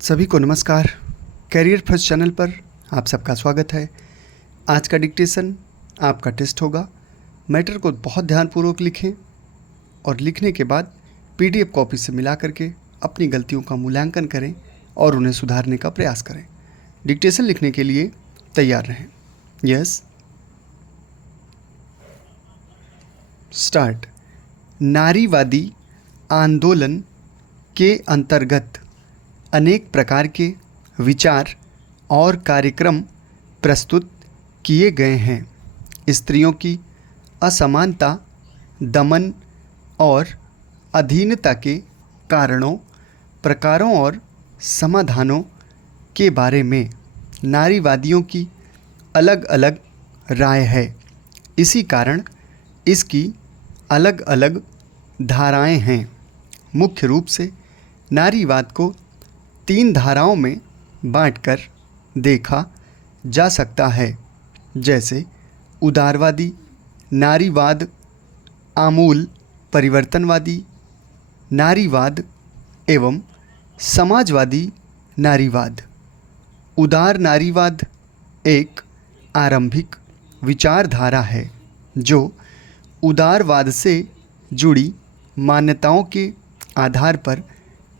सभी को नमस्कार। कैरियर फर्स्ट चैनल पर आप सबका स्वागत है। आज का डिक्टेशन आपका टेस्ट होगा। मैटर को बहुत ध्यानपूर्वक लिखें और लिखने के बाद पीडीएफ कॉपी से मिला करके अपनी गलतियों का मूल्यांकन करें और उन्हें सुधारने का प्रयास करें। डिक्टेशन लिखने के लिए तैयार रहें। Yes, start. नारीवादी आंदोलन के अंतर्गत अनेक प्रकार के विचार और कार्यक्रम प्रस्तुत किए गए हैं। स्त्रियों की असमानता, दमन और अधीनता के कारणों, प्रकारों और समाधानों के बारे में नारीवादियों की अलग अलग राय है। इसी कारण इसकी अलग अलग धाराएं हैं। मुख्य रूप से नारीवाद को 3 धाराओं में बांटकर देखा जा सकता है, जैसे उदारवादी नारीवाद, आमूल परिवर्तनवादी नारीवाद एवं समाजवादी नारीवाद। उदार नारीवाद एक आरंभिक विचारधारा है जो उदारवाद से जुड़ी मान्यताओं के आधार पर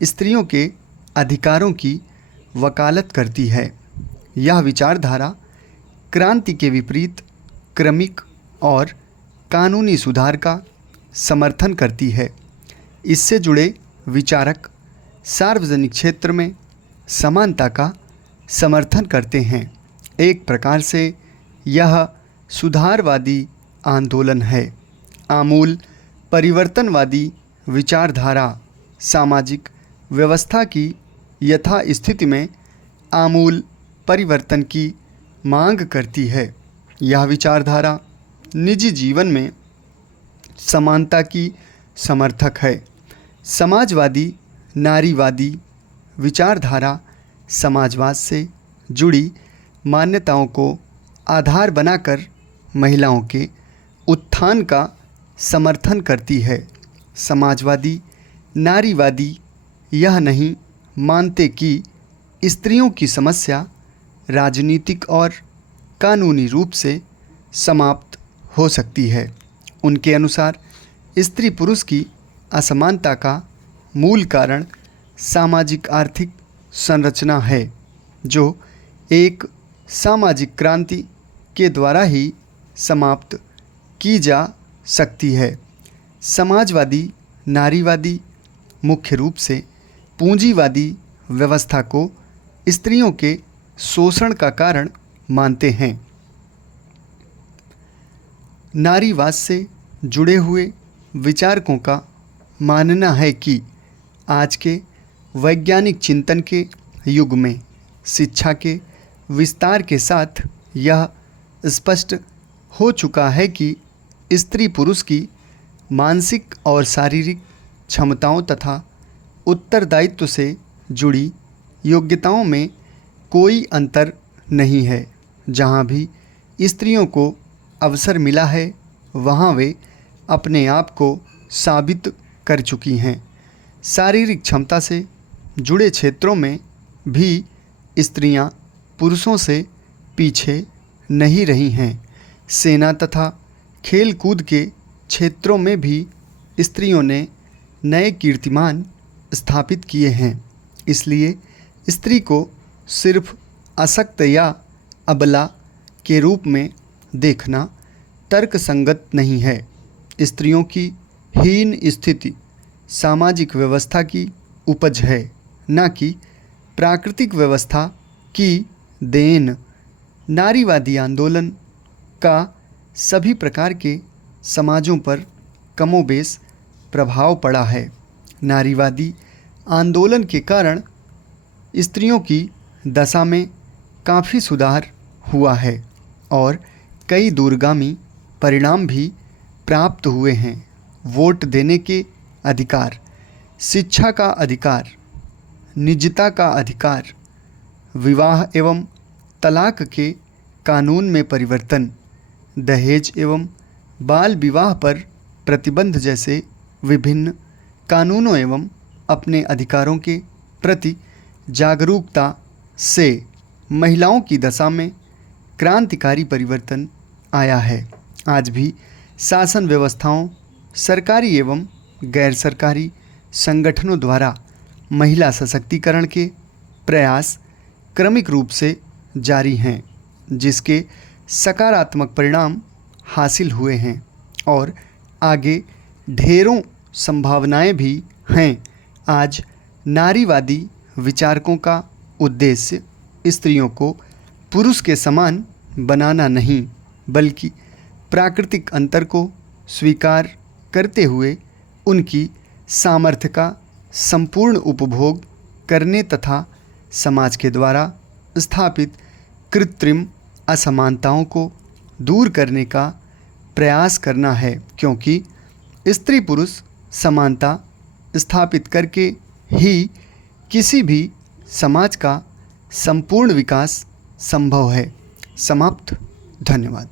स्त्रियों के अधिकारों की वकालत करती है। यह विचारधारा क्रांति के विपरीत क्रमिक और कानूनी सुधार का समर्थन करती है। इससे जुड़े विचारक सार्वजनिक क्षेत्र में समानता का समर्थन करते हैं। एक प्रकार से यह सुधारवादी आंदोलन है। आमूल परिवर्तनवादी विचारधारा सामाजिक व्यवस्था की यथास्थिति में आमूल परिवर्तन की मांग करती है। यह विचारधारा निजी जीवन में समानता की समर्थक है। समाजवादी नारीवादी विचारधारा समाजवाद से जुड़ी मान्यताओं को आधार बनाकर महिलाओं के उत्थान का समर्थन करती है। समाजवादी नारीवादी यह नहीं मानते कि स्त्रियों की समस्या राजनीतिक और कानूनी रूप से समाप्त हो सकती है। उनके अनुसार स्त्री पुरुष की असमानता का मूल कारण सामाजिक आर्थिक संरचना है, जो एक सामाजिक क्रांति के द्वारा ही समाप्त की जा सकती है। समाजवादी नारीवादी मुख्य रूप से पूंजीवादी व्यवस्था को स्त्रियों के शोषण का कारण मानते हैं। नारीवाद से जुड़े हुए विचारकों का मानना है कि आज के वैज्ञानिक चिंतन के युग में शिक्षा के विस्तार के साथ यह स्पष्ट हो चुका है कि स्त्री पुरुष की मानसिक और शारीरिक क्षमताओं तथा उत्तरदायित्व से जुड़ी योग्यताओं में कोई अंतर नहीं है। जहाँ भी स्त्रियों को अवसर मिला है, वहाँ वे अपने आप को साबित कर चुकी हैं। शारीरिक क्षमता से जुड़े क्षेत्रों में भी स्त्रियां पुरुषों से पीछे नहीं रही हैं। सेना तथा खेल कूद के क्षेत्रों में भी स्त्रियों ने नए कीर्तिमान स्थापित किए हैं। इसलिए स्त्री को सिर्फ अशक्त या अबला के रूप में देखना तर्कसंगत नहीं है। स्त्रियों की हीन स्थिति सामाजिक व्यवस्था की उपज है, न कि प्राकृतिक व्यवस्था की देन। नारीवादी आंदोलन का सभी प्रकार के समाजों पर कमोबेश प्रभाव पड़ा है। नारीवादी आंदोलन के कारण स्त्रियों की दशा में काफ़ी सुधार हुआ है और कई दूरगामी परिणाम भी प्राप्त हुए हैं। वोट देने के अधिकार, शिक्षा का अधिकार, निजता का अधिकार, विवाह एवं तलाक के कानून में परिवर्तन, दहेज एवं बाल विवाह पर प्रतिबंध जैसे विभिन्न कानूनों एवं अपने अधिकारों के प्रति जागरूकता से महिलाओं की दशा में क्रांतिकारी परिवर्तन आया है। आज भी शासन व्यवस्थाओं, सरकारी एवं गैर सरकारी संगठनों द्वारा महिला सशक्तिकरण के प्रयास क्रमिक रूप से जारी हैं, जिसके सकारात्मक परिणाम हासिल हुए हैं और आगे ढेरों संभावनाएं भी हैं। आज नारीवादी विचारकों का उद्देश्य स्त्रियों को पुरुष के समान बनाना नहीं, बल्कि प्राकृतिक अंतर को स्वीकार करते हुए उनकी सामर्थ्य का संपूर्ण उपभोग करने तथा समाज के द्वारा स्थापित कृत्रिम असमानताओं को दूर करने का प्रयास करना है, क्योंकि स्त्री पुरुष समानता स्थापित करके ही किसी भी समाज का संपूर्ण विकास संभव है। समाप्त। धन्यवाद।